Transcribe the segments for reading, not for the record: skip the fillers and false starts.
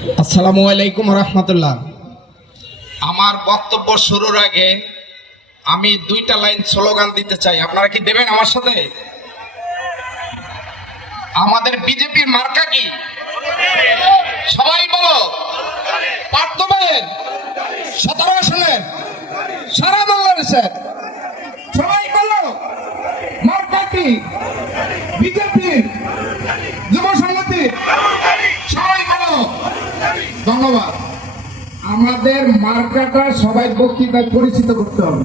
আসসালামু আলাইকুম রহমতুল্লাহ। আমার বক্তব্য শুরুর আগে আমি দুইটা লাইন স্লোগান দিতে চাই, আপনারা কি দেবেন আমার সাথে? আমাদের বিজেপির মার্কা কি? সবাই বলো। পার্থবেন 17 আসনের সারা বাংলাদেশের সবাই বলো মার্কা কি? বিজেপির যুব সংগঠন সবাই বলো। ধন্যবাদ। আমাদের মার্কাটা সবাই বক্তৃতায় পরিচিত করতে হবে,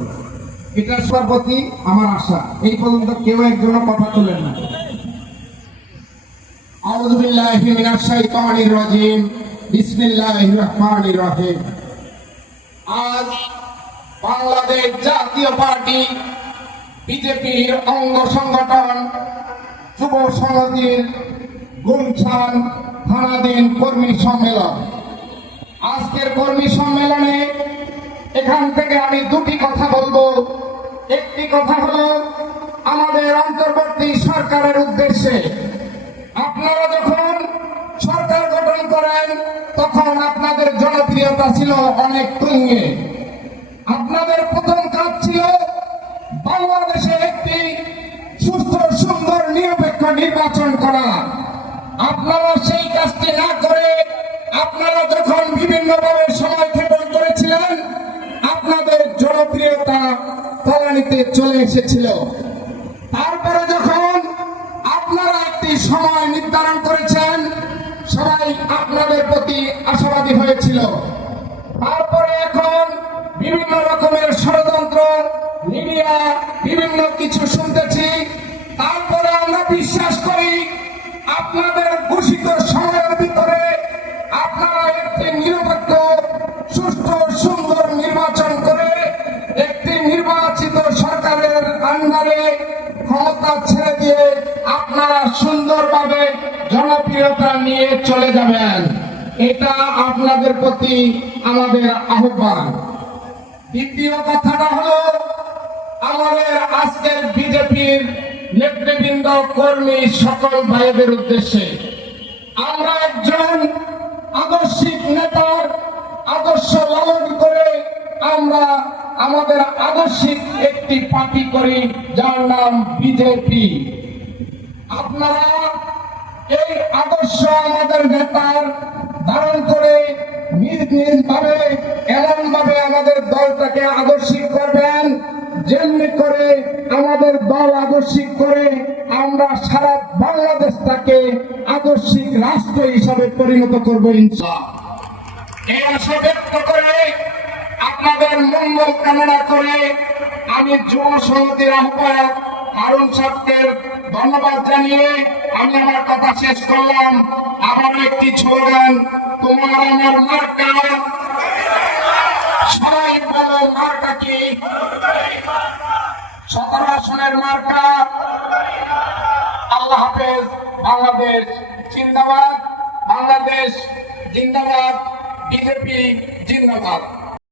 এটা সবার প্রতি আমার আশা। এই পর্যন্ত কেউ একজনও কথা তোলেন না। আউযু বিল্লাহি মিনাশ শাইতানির রাজিম, বিসমিল্লাহির রহমানির রহিম। আজ বাংলাদেশ জাতীয় পার্টি বিজেপির অঙ্গ সংগঠন যুব সংগঠনের গুলশান থানাধীন কর্মী সম্মেলন। আজকের কর্মী সম্মেলনে এখান থেকে আমি দুটি কথা বলবো। একটি কথা হলো আমাদের অন্তর্বর্তী সরকারের উদ্দেশ্যে। আপনারা যখন সরকার গঠন করেন তখন আপনাদের জনপ্রিয়তা ছিল অনেক তুঙ্গে। আপনাদের প্রথম কাজ ছিল বাংলাদেশে একটি সুস্থ সুন্দর নিরপেক্ষ নির্বাচন করা। আপনারা সেই কাজটি না করে আপনারা যখন বিভিন্নভাবে সময় ক্ষেপণ করেছিলেন, আপনাদের জনপ্রিয়তা তলানিতে চলে এসেছিল। তারপরে যখন আপনারা একটি সময় নির্ধারণ করেছেন, সবাই আপনাদের প্রতি আশাবাদী হয়েছিল। তারপরে এখন বিভিন্ন রকমের ষড়যন্ত্র, মিডিয়া বিভিন্ন কিছু শুনতেছি। তারপরে আমরা বিশ্বাস করি আপনাদের ঘোষিত সময়ের ভিতরে আপনারা একটি নিরপেক্ষ সুষ্ঠু সুন্দর নির্বাচন করে একটি নির্বাচিত সরকারের আন্ডারে ক্ষমতা ছেড়ে দিয়ে আপনারা সুন্দরভাবে জনপ্রিয়তা নিয়ে চলে যাবেন। এটা আপনাদের প্রতি আমাদের আহ্বান। দ্বিতীয় কথাটা হলো আমাদের আজকের বিজেপির নেতৃবৃন্দ, কর্মী, সকল ভাইদের উদ্দেশ্যে আমরা একজন আদর্শিক নেতার আদর্শ লালন করে আমরা আমাদের আদর্শিক একটি পার্টি করি, যার নাম বিজেপি। আপনারা এই আদর্শ আমাদের নেতার ধারণ করে নিজ নিজ ভাবে এমন ভাবে আমাদের দলটাকে আদর্শিক করবেন, যেমনি করে আমাদের দল আদর্শিক করে আমরা সারা বাংলাদেশটাকে আদর্শিক রাষ্ট্র হিসাবে পরিণত করবো ইনশাআল্লাহ। এই আশা ব্যক্ত করে আপনাদের মঙ্গল কামনা করে আমি যুব সংহতির আহ্বায়ক হারুন সাহেবকে ধন্যবাদ জানিয়ে আমি আমার কথা শেষ করলাম। আমার একটি স্লোগান, তোমার আমার মার্কা। সবাই বলো মার্কা কি? 17 আসনের মার্কা। আল্লাহ হাফেজ। বাংলাদেশ জিন্দাবাদ, বাংলাদেশ জিন্দাবাদ, বিজেপি জিন্দাবাদ।